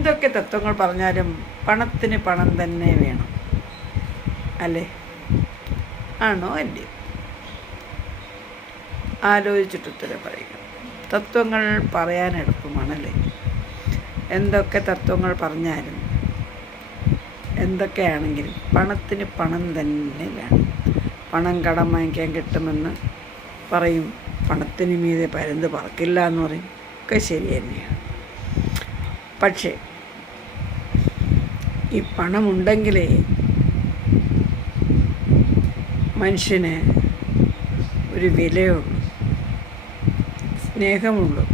എന്തൊക്കെ തത്വങ്ങൾ പറഞ്ഞാലും പണത്തിന് പണം തന്നെ വേണം, അല്ലേ? ആണോ അല്ലേ? ആലോചിച്ചിട്ടുത്തരം പറയുക. തത്വങ്ങൾ പറയാൻ എളുപ്പമാണല്ലേ? എന്തൊക്കെ തത്വങ്ങൾ പറഞ്ഞാലും എന്തൊക്കെയാണെങ്കിലും പണത്തിന് പണം തന്നെ വേണം. പണം കടം വാങ്ങിക്കാൻ കിട്ടുമെന്ന് പറയും, പണത്തിന് മീതെ പരുന്ത് പറക്കില്ല എന്ന് പറയും, ഒക്കെ ശരി തന്നെയാണ്. പക്ഷേ ഈ പണമുണ്ടെങ്കിലേ മനുഷ്യന് ഒരു വിലയുള്ളൂ, സ്നേഹമുള്ളൂ,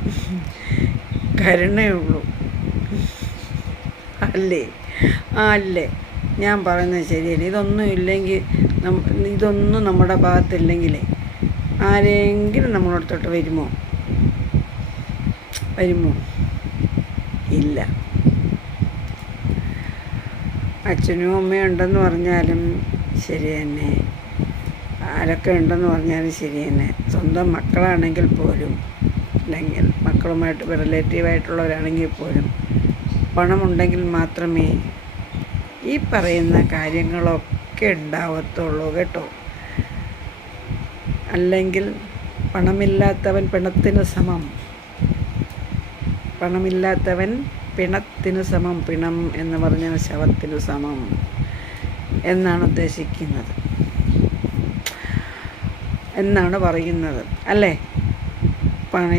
കരുണയുള്ളൂ, അല്ലേ? അല്ലേ? ഞാൻ പറയുന്നത് ശരിയല്ലേ? ഇതൊന്നും നമ്മുടെ ഭാഗത്തില്ലെങ്കിലേ ആരെങ്കിലും നമ്മളടുത്തോട്ട് വരുമോ? ഇല്ല. അച്ഛനും അമ്മയും ഉണ്ടെന്ന് പറഞ്ഞാലും ശരി തന്നെ, ആരൊക്കെ ഉണ്ടെന്ന് പറഞ്ഞാലും ശരി തന്നെ, സ്വന്തം മക്കളാണെങ്കിൽ പോലും, അല്ലെങ്കിൽ മക്കളുമായിട്ട് റിലേറ്റീവായിട്ടുള്ളവരാണെങ്കിൽ പോലും പണമുണ്ടെങ്കിൽ മാത്രമേ ഈ പറയുന്ന കാര്യങ്ങളൊക്കെ ഉണ്ടാവത്തുള്ളൂ കേട്ടോ. അല്ലെങ്കിൽ പണമില്ലാത്തവൻ പിണത്തിന് സമം, പണമില്ലാത്തവൻ പിണത്തിന് സമം. പിണം എന്ന് പറഞ്ഞാൽ ശവത്തിന് സമം എന്നാണ് ഉദ്ദേശിക്കുന്നത്, എന്നാണ് പറയുന്നത്, അല്ലേ?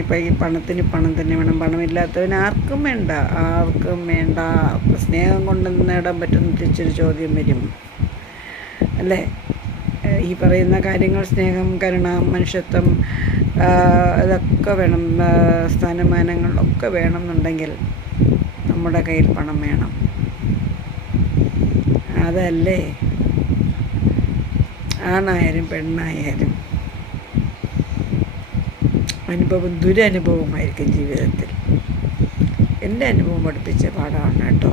ഇപ്പം ഈ പണത്തിന് പണം തന്നെ വേണം. പണമില്ലാത്തവൻ ആർക്കും വേണ്ട. സ്നേഹം കൊണ്ട് നേടാൻ പറ്റുന്ന തിരിച്ചൊരു ചോദ്യം വരും, അല്ലേ? ഈ പറയുന്ന കാര്യങ്ങൾ, സ്നേഹം, കരുണ, മനുഷ്യത്വം, ഇതൊക്കെ വേണം, സ്ഥാനമാനങ്ങളൊക്കെ വേണമെന്നുണ്ടെങ്കിൽ നമ്മുടെ കയ്യിൽ പണം വേണം. അതല്ലേ ആണായാലും പെണ്ണായാലും ദുരനുഭവമായിരിക്കും ജീവിതത്തിൽ. എൻ്റെ അനുഭവം പഠിപ്പിച്ച പാഠമാണ് കേട്ടോ,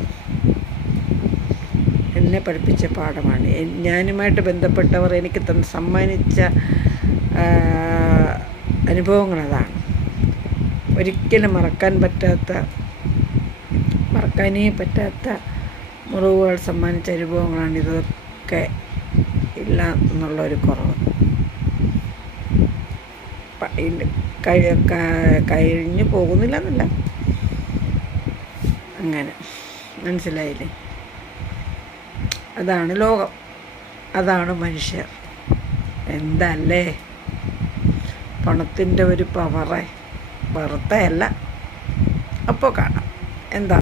എന്നെ പഠിപ്പിച്ച പാഠമാണ്. ഞാനുമായിട്ട് ബന്ധപ്പെട്ടവർ എനിക്ക് സമ്മാനിച്ച അനുഭവങ്ങളതാണ്. ഒരിക്കലും മറക്കാനേ പറ്റാത്ത മുറിവുകൾ സമ്മാനിച്ച അനുഭവങ്ങളാണ്. ഇതൊക്കെ ഇല്ല എന്നുള്ളൊരു കുറവ് കഴിഞ്ഞു പോകുന്നില്ല എന്നല്ല, അങ്ങനെ മനസ്സിലായില്ലേ? അതാണ് ലോകം, അതാണ് മനുഷ്യർ. എന്തല്ലേ പണത്തിൻ്റെ ഒരു പവറേ, വെറുതെയല്ല. അപ്പോൾ കാണാം എന്താ.